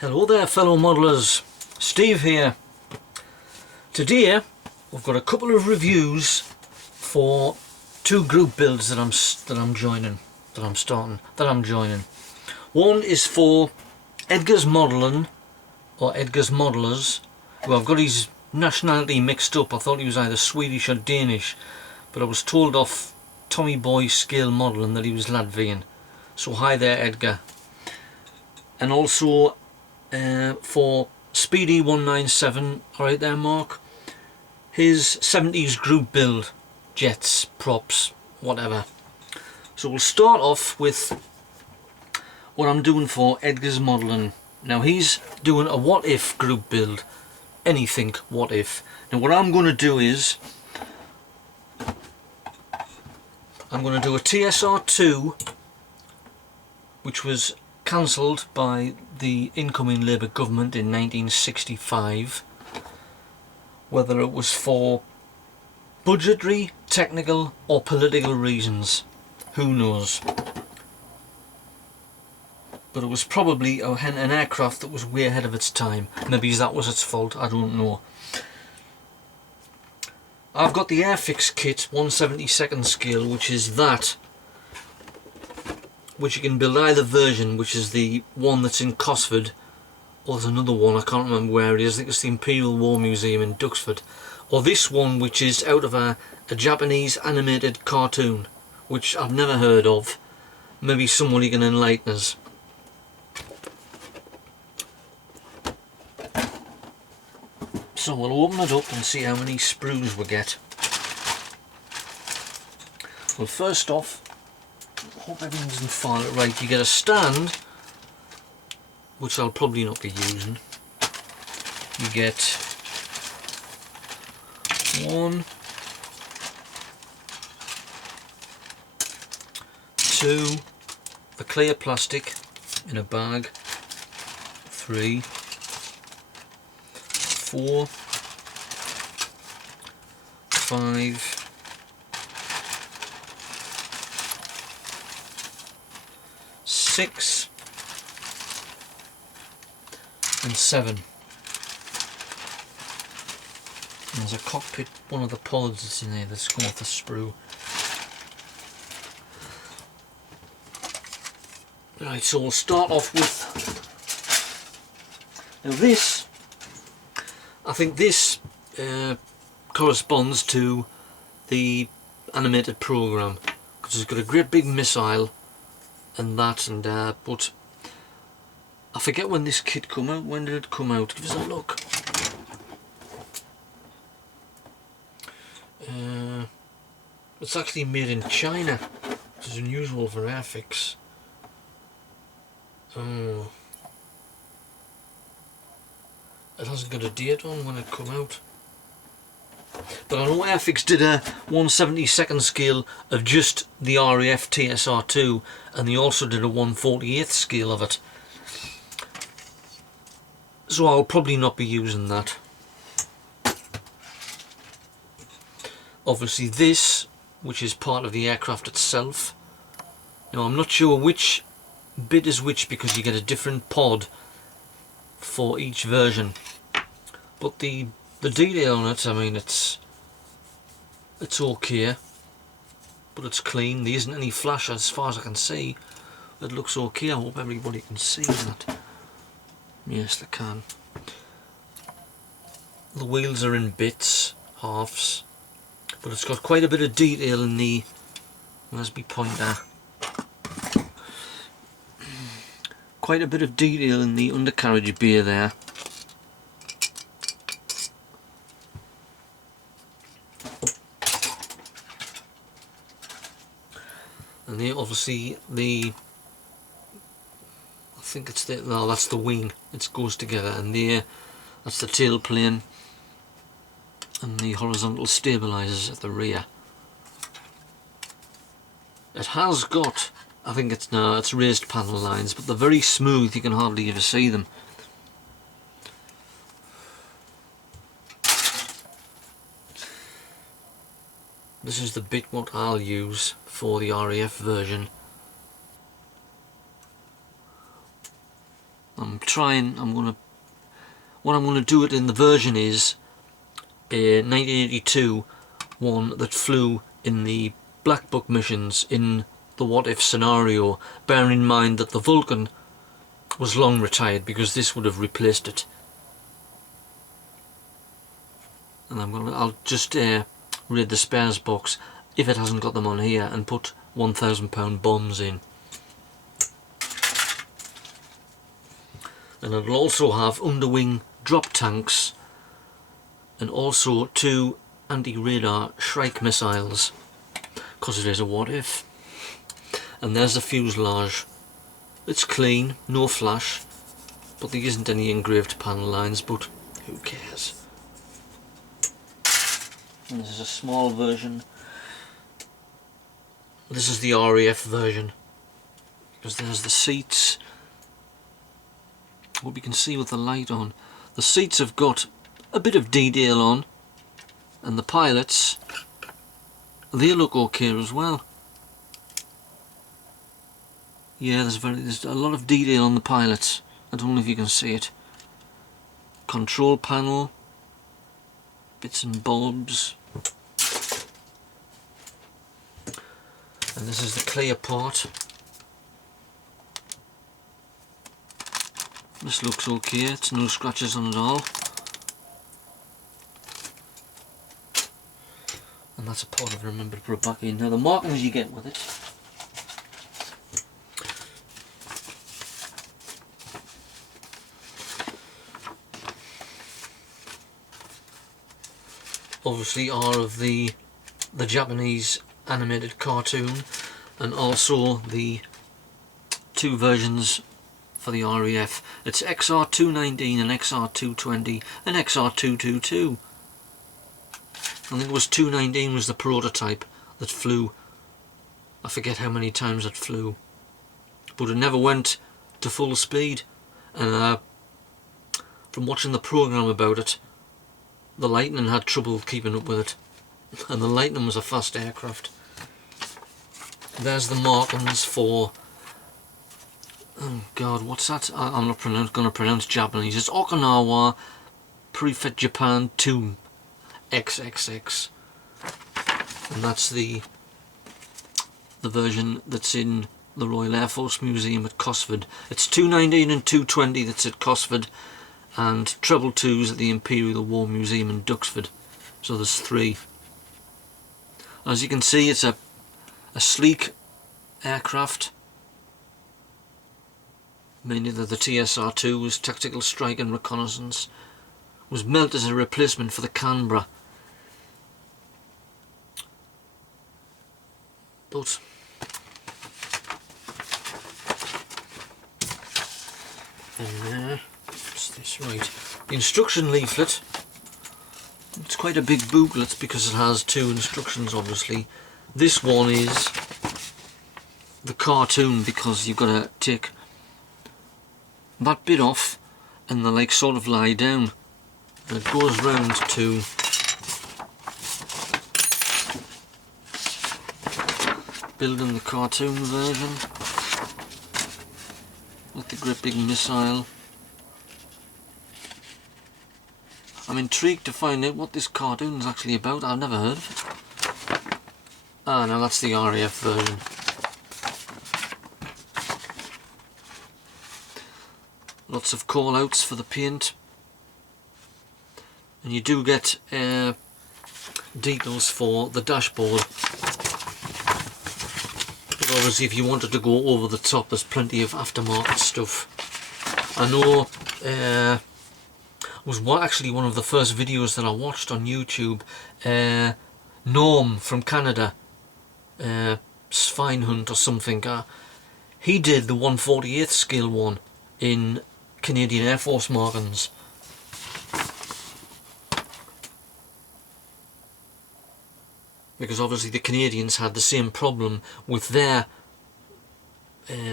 Hello there fellow modellers, Steve here. Today we've got a couple of reviews for two group builds that I'm joining. One is for Edgar's Modelling, or Edgar's Modellers, who I've got his nationality mixed up. I thought he was either Swedish or Danish, but I was told off Tommy Boy Scale Modelling that he was Latvian. So hi there Edgar. And also for Speedy 197, alright there Mark, his 70s group build, jets, props, whatever. So we'll start off with what I'm doing for Edgar's Modelling. Now he's doing a what if group build, anything what if. Now what I'm going to do is, I'm going to do a TSR2 which was cancelled by the incoming Labour government in 1965, whether it was for budgetary, technical or political reasons, who knows. But it was probably an aircraft that was way ahead of its time. Maybe that was its fault, I don't know. I've got the Airfix kit 1/72nd scale, which is that, which you can build either version, which is the one that's in Cosford, or there's another one, I can't remember where it is. I think it's the Imperial War Museum in Duxford, or this one which is out of a Japanese animated cartoon, which I've never heard of. Maybe somebody can enlighten us. So we'll open it up and see how many sprues we get. Well, first off, hope everything doesn't file it right. You get a stand, which I'll probably not be using. You get one, two, the clear plastic in a bag, 3, 4, 5, 6 and 7. And there's a cockpit, one of the pods that's in there that's come off the sprue. Right, so we'll start off with, now this, I think this corresponds to the animated program, because it's got a great big missile and that, and but I forget when this kit come out. When did it come out? Give us a look. It's actually made in China, which is unusual for Airfix. Oh, it hasn't got a date on when it come out. But I know Airfix did a 1/72nd scale of just the RAF TSR2, and they also did a 1/48th scale of it. So I'll probably not be using that. Obviously this, which is part of the aircraft itself. Now I'm not sure which bit is which, because you get a different pod for each version. But the detail on it, I mean, it's okay, but it's clean. There isn't any flash as far as I can see. It looks okay. I hope everybody can see that. Yes, they can. The wheels are in bits, halves, but it's got quite a bit of detail in the, where's my pointer? Quite a bit of detail in the undercarriage bay there. And they obviously, I think it's the, no, that's the wing. It goes together, and there, that's the tail plane, and the horizontal stabilizers at the rear. It has got, I think it's raised panel lines, but they're very smooth. You can hardly ever see them. This is the bit what I'll use for the RAF version. what I'm gonna do it in the version is a 1982 one that flew in the Black Book missions in the What If scenario, bearing in mind that the Vulcan was long retired because this would have replaced it. And I'll just raid the spares box if it hasn't got them on here and put £1,000 bombs in. And it'll also have underwing drop tanks and also 2 anti-radar Shrike missiles, because it is a What If. And there's the fuselage. It's clean, no flash, but there isn't any engraved panel lines, but who cares. And this is a small version. This is the RAF version, because there's the seats. What we can see with the light on, the seats have got a bit of detail on, and the pilots, they look okay as well. Yeah, there's a lot of detail on the pilots. I don't know if you can see it. Control panel, bits and bobs. And this is the clear part. This looks okay, it's no scratches on it all. And that's a part of it, remember to put it back in. Now the markings you get with it. Obviously are of the Japanese animated cartoon, and also the 2 versions for the RAF. It's XR219 and XR220 and XR222. I think it was 219 was the prototype that flew. I forget how many times it flew, but it never went to full speed. And from watching the programme about it, the Lightning had trouble keeping up with it, and the Lightning was a fast aircraft. There's the markings for, oh god, what's that? I'm not going to pronounce Japanese. It's Okinawa Prefect Japan 2 XXX, and that's the version that's in the Royal Air Force Museum at Cosford. It's 219 and 220 that's at Cosford, and treble 2s at the Imperial War Museum in Duxford. So there's 3. As you can see, it's a sleek aircraft. Mainly the TSR-2 was Tactical Strike and Reconnaissance. Was built as a replacement for the Canberra. But what's this? Right, the instruction leaflet. It's quite a big booklet because it has 2 instructions. Obviously, this one is the cartoon because you've got to take that bit off and they like sort of lie down, and it goes round to building the cartoon version with the great big missile. I'm intrigued to find out what this cartoon is actually about. I've never heard of it. Ah, no, that's the RAF version. Lots of call outs for the paint, and you do get details for the dashboard. But obviously if you wanted to go over the top, there's plenty of aftermarket stuff. I know was actually one of the first videos that I watched on YouTube. Norm from Canada, Svinehunt or something, he did the 1/48th scale one in Canadian Air Force markings. Because obviously the Canadians had the same problem with their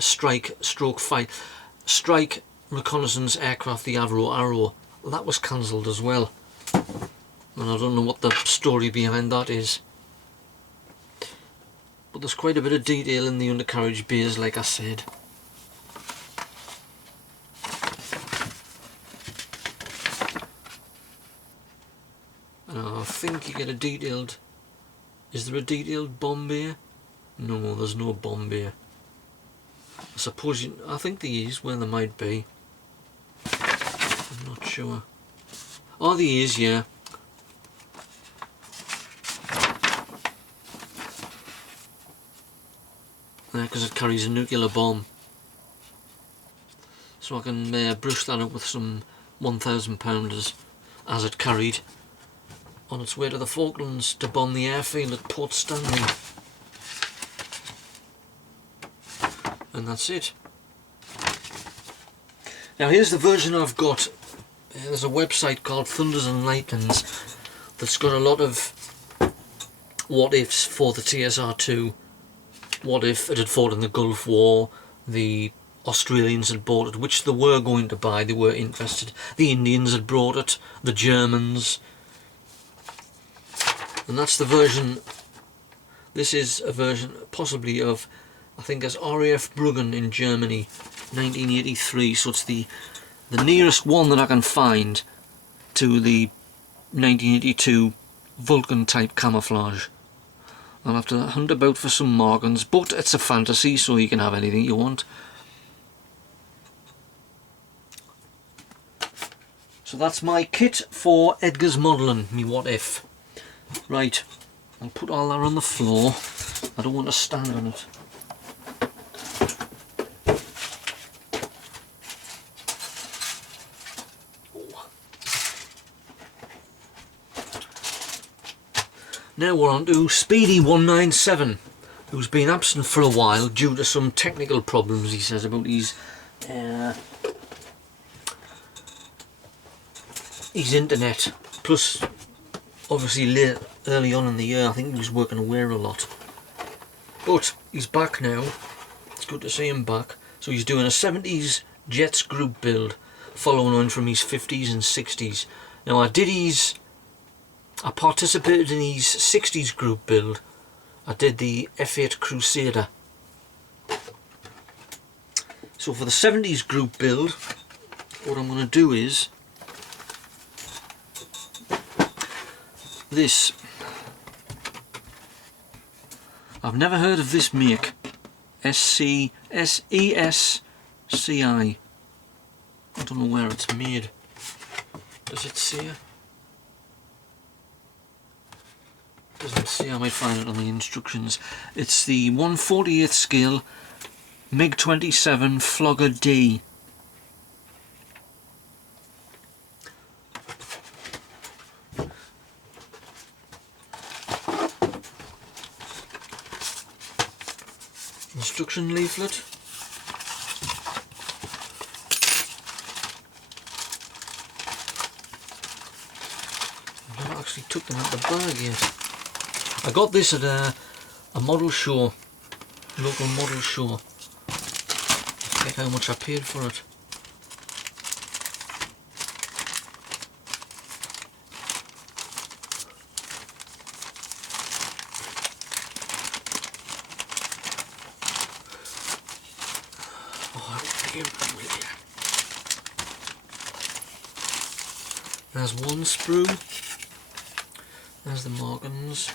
strike reconnaissance aircraft, the Arrow. That was cancelled as well, and I don't know what the story behind that is, but there's quite a bit of detail in the undercarriage bays, like I said. And I think you get a detailed... Is there a detailed Bombay? No, there's no Bombay. I suppose I think there is, where there might be. I'm not sure. Oh, there is, yeah. Because it carries a nuclear bomb. So I can brush that up with some 1,000 pounders, as it carried on its way to the Falklands to bomb the airfield at Port Stanley. And that's it. Now here's the version I've got. There's a website called Thunders and Lightnings that's got a lot of what ifs for the TSR2. What if it had fought in the Gulf War, the Australians had bought it, which they were going to buy, they were interested. The Indians had brought it, the Germans. And that's the version. This is a version possibly of, I think, as RAF Bruggen in Germany, 1983. So it's the nearest one that I can find to the 1982 Vulcan type camouflage. I'll have to hunt about for some Morgans, but it's a fantasy, so you can have anything you want. So that's my kit for Edgar's modelling, me what if. Right, I'll put all that on the floor. I don't want to stand on it. Now we're on to Speedy 197, who's been absent for a while due to some technical problems, he says, about his internet. Plus, obviously early on in the year, I think he was working away a lot. But he's back now. It's good to see him back. So he's doing a 70s Jets group build, following on from his 50s and 60s. Now I participated in his 60s group build. I did the F8 Crusader. So for the 70s group build, what I'm going to do is this. I've never heard of this make. ESCI. I don't know where it's made. Does it say? Doesn't say. I might find it on the instructions. It's the 1/48th scale MiG-27 Flogger D. Instruction leaflet. I've not actually took them out of the bag yet. I got this at a model show, local model show. I forget how much I paid for it. There's one sprue. There's the Morgans.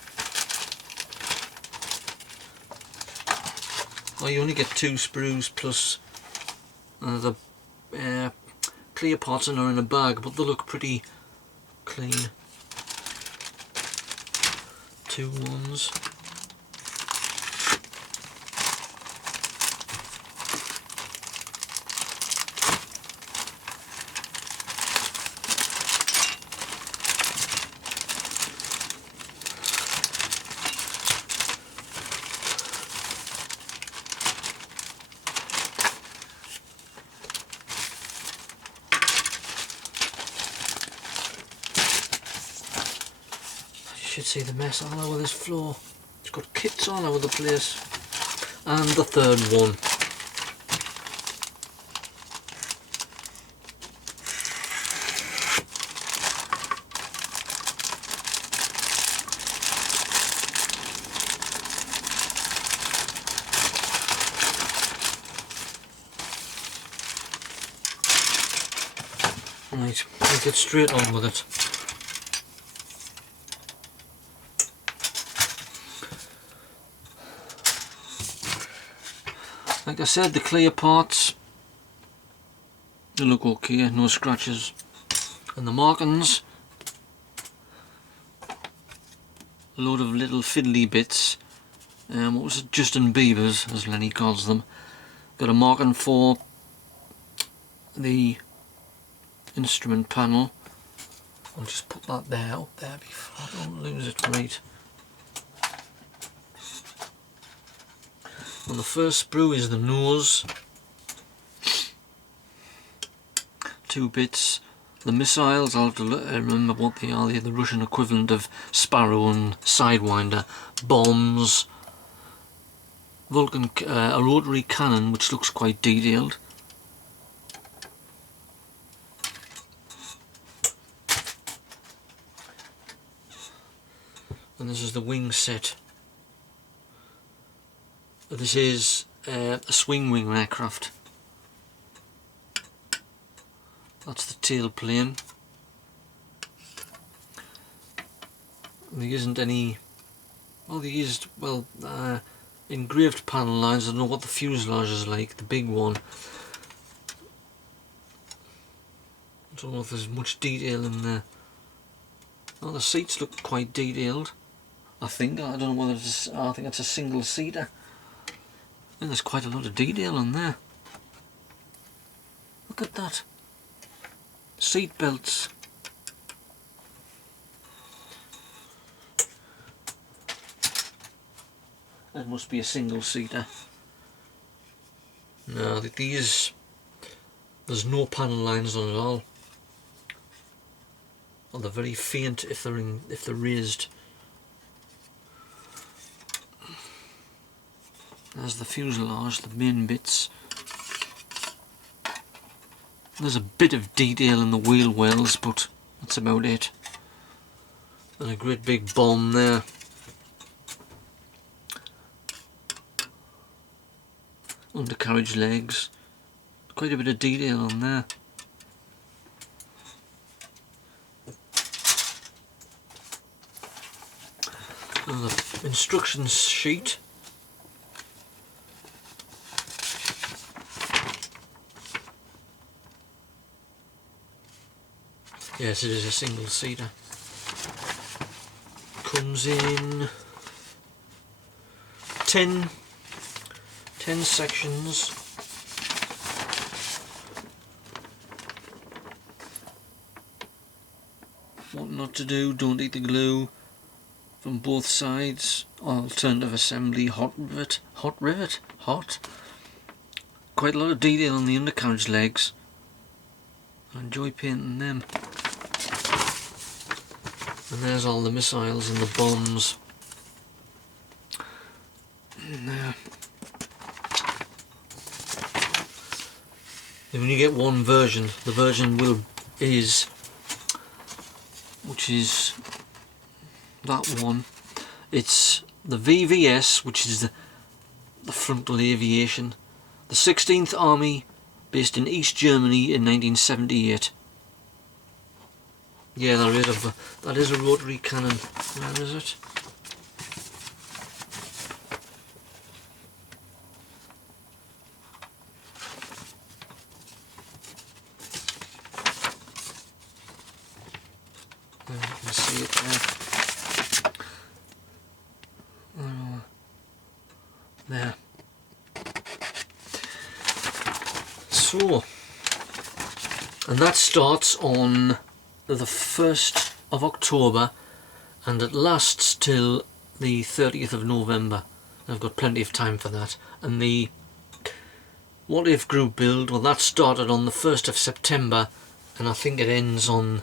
Oh, you only get 2 sprues plus the clear parts are in a bag, but they look pretty clean. 2 ones. You should see the mess all over this floor. It's got kits all over the place. And the third one. Right, we'll get straight on with it. Like I said, the clear parts, they look okay, no scratches. And the markings, a load of little fiddly bits. What was it? Justin Biebers, as Lenny calls them. Got a marking for the instrument panel. I'll just put that there, up there, before I don't lose it. Right. Well, the first sprue is the nose. 2 bits. The missiles, I'll have to remember what they are. They're the Russian equivalent of Sparrow and Sidewinder. Bombs. Vulcan, a rotary cannon which looks quite detailed. And this is the wing set. This is a swing wing aircraft. That's the tail plane. There isn't any, well, there is, engraved panel lines. I don't know what the fuselage is like, the big one. I don't know if there's much detail in there. Oh, the seats look quite detailed. I think, I don't know whether it's, I think it's a single seater. And there's quite a lot of detail on there. Look at that. Seat belts. That must be a single seater. No, these, there's no panel lines on at all. Or they're very faint if they're raised. There's the fuselage, the main bits. There's a bit of detail in the wheel wells, but that's about it. And a great big bomb there. Undercarriage legs. Quite a bit of detail on there. And the instructions sheet. Yes, it is a single seater. Comes in 10 sections. What not to do, don't eat the glue from both sides. Alternative assembly, hot rivet. Quite a lot of detail on the undercarriage legs. I enjoy painting them. And there's all the missiles and the bombs. There. And when you get one version, the version which is that one. It's the VVS, which is the frontal aviation. The 16th Army, based in East Germany in 1978. Yeah, that is a rotary cannon. Where is it? There, you can see it there. There. So, and that starts on the 1st of October and it lasts till the 30th of November. I've got plenty of time for that. And the What If group build, well, that started on the 1st of September and I think it ends in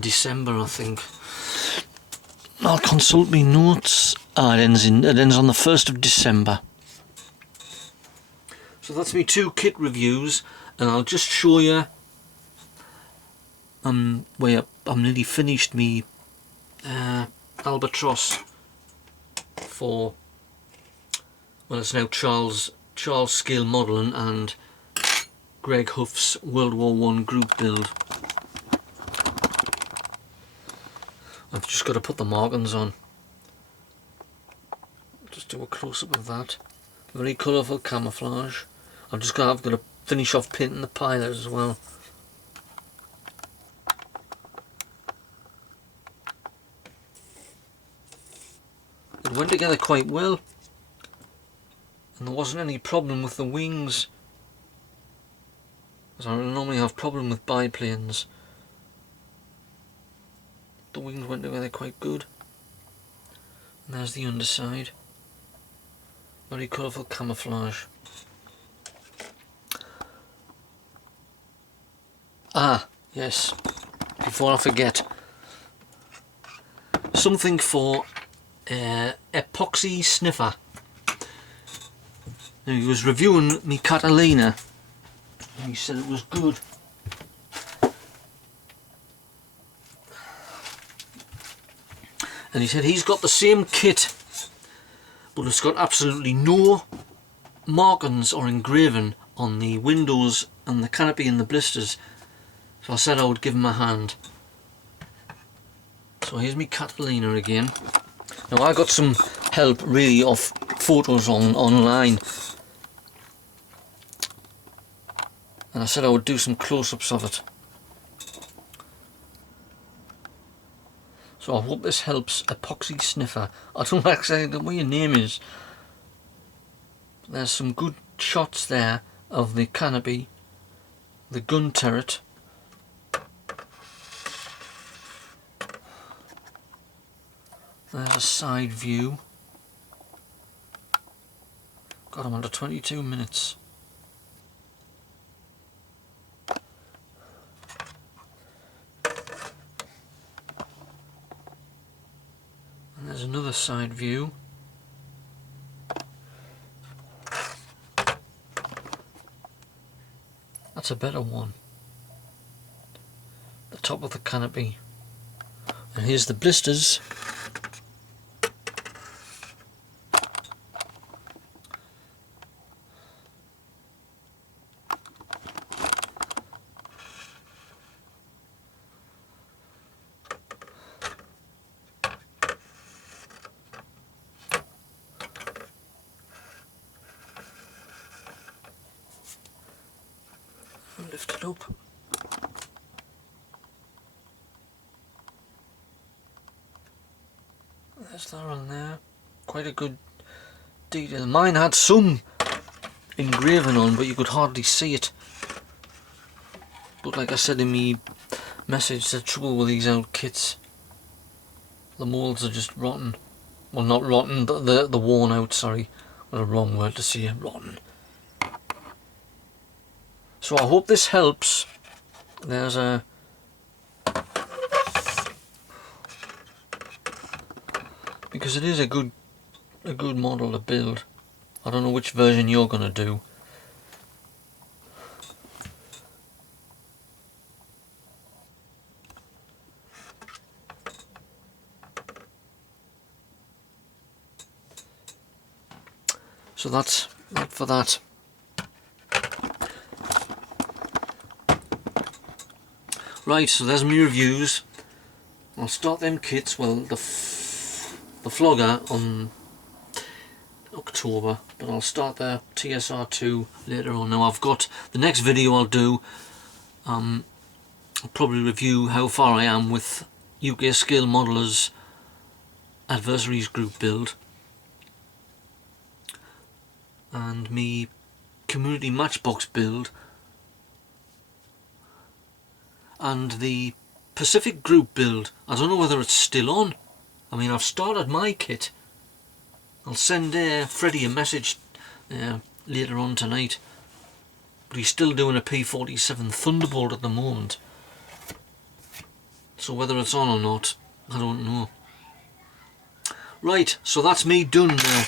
December, I think. I'll consult me notes. It ends on the 1st of December. So that's me 2 kit reviews, and I'll just show you where I'm nearly finished me Albatross for, well, it's now Charles Scale Modelling and Greg Huff's World War I group build. I've just got to put the markings on. Just do a close-up of that. Very colourful camouflage. I've got to finish off painting the pilot as well. It went together quite well, and there wasn't any problem with the wings, because I normally have problem with biplanes. The wings went together quite good. And there's the underside. Very colourful camouflage. Ah, yes, before I forget, something for epoxy sniffer. Now, he was reviewing me Catalina and he said it was good. And he said he's got the same kit, but it's got absolutely no markings or engraving on the windows and the canopy and the blisters. So I said I would give him a hand. So here's me Catalina again. Now I got some help really off photos online. And I said I would do some close-ups of it. So I hope this helps. Epoxy sniffer. I don't actually know what your name is. There's some good shots there of the canopy, the gun turret. There's a side view. Got him under 22 minutes. And there's another side view. That's a better one. The top of the canopy. And here's the blisters. Lift it up. There's that on there. Quite a good detail. Mine had some engraving on, but you could hardly see it. But like I said in my message, the trouble with these old kits, the moulds are just rotten. Well, not rotten, but they're worn out, sorry. What a wrong word to say, rotten. So I hope this helps. There's a because it is a good model to build. I don't know which version you're gonna do. So that's that for that. Right, so there's my reviews. I'll start them kits, well, the flogger on October, but I'll start the TSR2 later on. Now I've got the next video I'll do, I'll probably review how far I am with UK Scale Modelers Adversaries Group build and me Community Matchbox build and the Pacific Group build. I don't know whether it's still on. I mean, I've started my kit. I'll send Freddie a message later on tonight. But he's still doing a P47 Thunderbolt at the moment. So whether it's on or not, I don't know. Right, so that's me done now.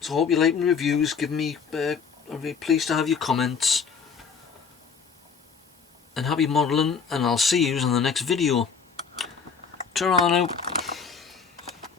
So I hope you like my reviews. Give me, I'll be pleased to have your comments. And happy modelling, and I'll see you in the next video. Ta-ra now.